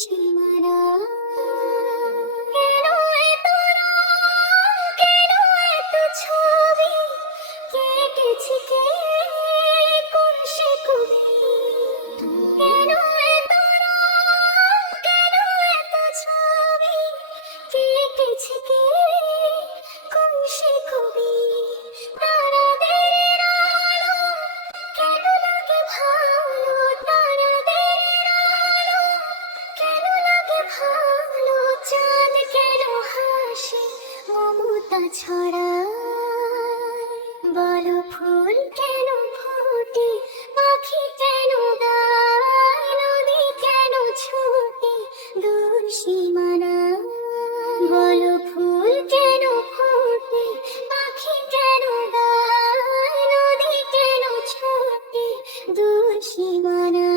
সীমানা কেন এত রং, কেন এত ছবি, কে এঁকেছে কে, কোন সে কবি? কেন এত রং, কেন এত ছবি, কে এঁকেছে কে, কোন সে কবি? তারাদের আলো কেন লাগে ভালো, তারাদের আলো কেন লাগে ভালো, চাঁদ কেন হাসে মমতা ছড়ায়? বলো ফুল কেন ফোটে, পাখি কেন গায়, নদী কেন ছোটে দূর সীমানা? বলো ফুল কেন ফোটে, পাখি কেন গায়, নদী কেন ছোটে দূর সীমানা?